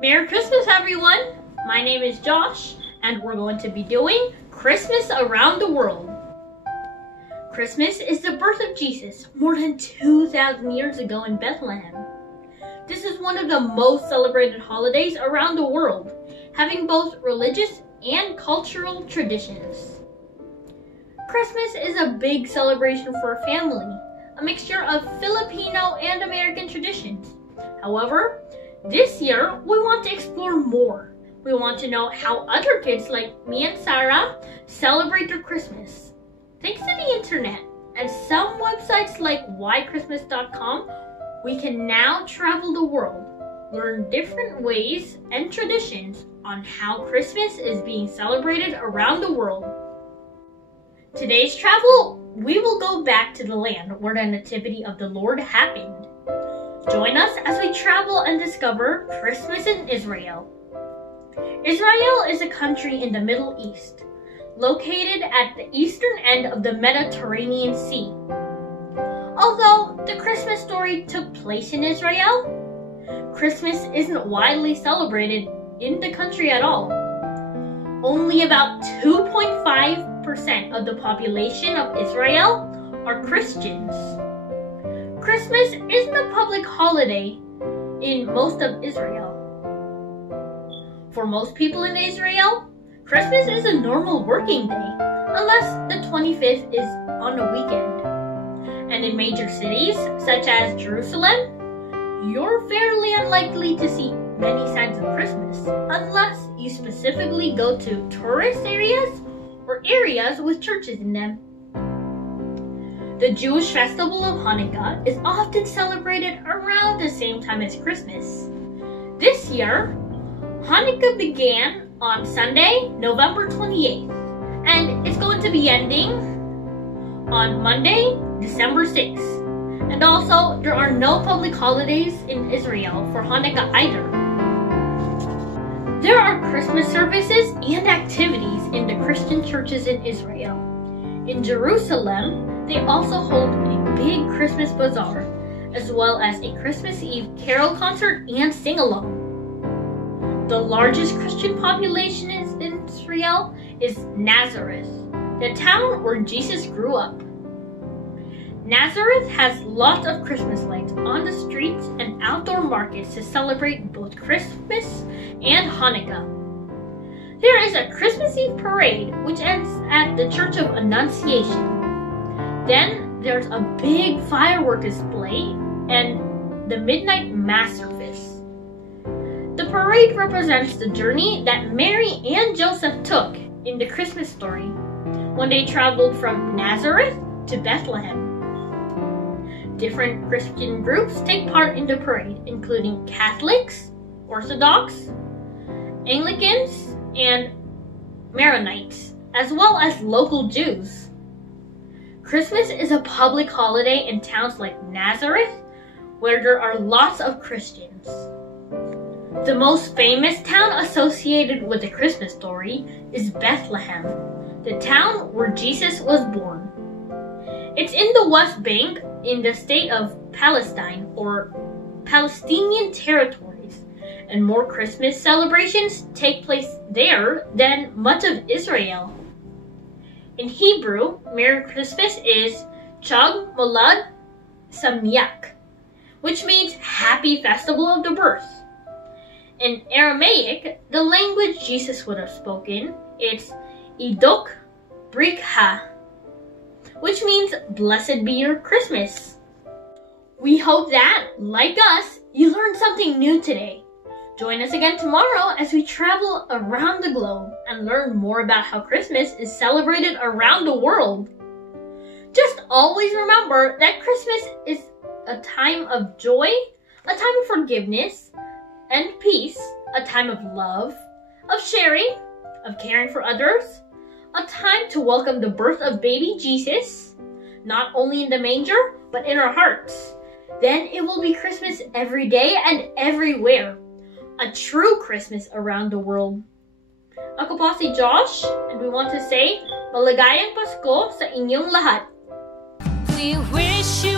Merry Christmas, everyone! My name is Josh, and we're going to be doing Christmas around the world. Christmas is the birth of Jesus more than 2,000 years ago in Bethlehem. This is one of the most celebrated holidays around the world, having both religious and cultural traditions. Christmas is a big celebration for a family, a mixture of Filipino and American traditions. However, this year, we want to explore more. We want to know how other kids like me and Sarah celebrate their Christmas. Thanks to the internet and some websites like whychristmas.com, we can now travel the world, learn different ways and traditions on how Christmas is being celebrated around the world. Today's travel, we will go back to the land where the Nativity of the Lord happened. Join us as we travel and discover Christmas in Israel. Israel is a country in the Middle East, located at the eastern end of the Mediterranean Sea. Although the Christmas story took place in Israel, Christmas isn't widely celebrated in the country at all. Only about 2.5% of the population of Israel are Christians. Christmas isn't a public holiday in most of Israel. For most people in Israel, Christmas is a normal working day, unless the 25th is on a weekend. And in major cities, such as Jerusalem, you're fairly unlikely to see many signs of Christmas, unless you specifically go to tourist areas or areas with churches in them. The Jewish festival of Hanukkah is often celebrated around the same time as Christmas. This year, Hanukkah began on Sunday, November 28th, and it's going to be ending on Monday, December 6th. And also, there are no public holidays in Israel for Hanukkah either. There are Christmas services and activities in the Christian churches in Israel. In Jerusalem, they also hold a big Christmas bazaar, as well as a Christmas Eve carol concert and sing-along. The largest Christian population in Israel is Nazareth, the town where Jesus grew up. Nazareth has lots of Christmas lights on the streets and outdoor markets to celebrate both Christmas and Hanukkah. There is a Christmas Eve parade which ends at the Church of Annunciation. Then there's a big firework display and the midnight mass service. The parade represents the journey that Mary and Joseph took in the Christmas story when they traveled from Nazareth to Bethlehem. Different Christian groups take part in the parade, including Catholics, Orthodox, Anglicans, and Maronites, as well as local Jews. Christmas is a public holiday in towns like Nazareth, where there are lots of Christians. The most famous town associated with the Christmas story is Bethlehem, the town where Jesus was born. It's in the West Bank in the state of Palestine, or Palestinian territories, and more Christmas celebrations take place there than much of Israel. In Hebrew, Merry Christmas is Chag Molad Sameach, which means Happy Festival of the Birth. In Aramaic, the language Jesus would have spoken, it's Idok Brikha, which means Blessed be your Christmas. We hope that, like us, you learned something new today. Join us again tomorrow as we travel around the globe and learn more about how Christmas is celebrated around the world. Just always remember that Christmas is a time of joy, a time of forgiveness and peace, a time of love, of sharing, of caring for others, a time to welcome the birth of baby Jesus, not only in the manger, but in our hearts. Then it will be Christmas every day and everywhere. A true Christmas around the world. Ako po si Josh, and we want to say, Maligayang Pasko sa inyong lahat. We wish you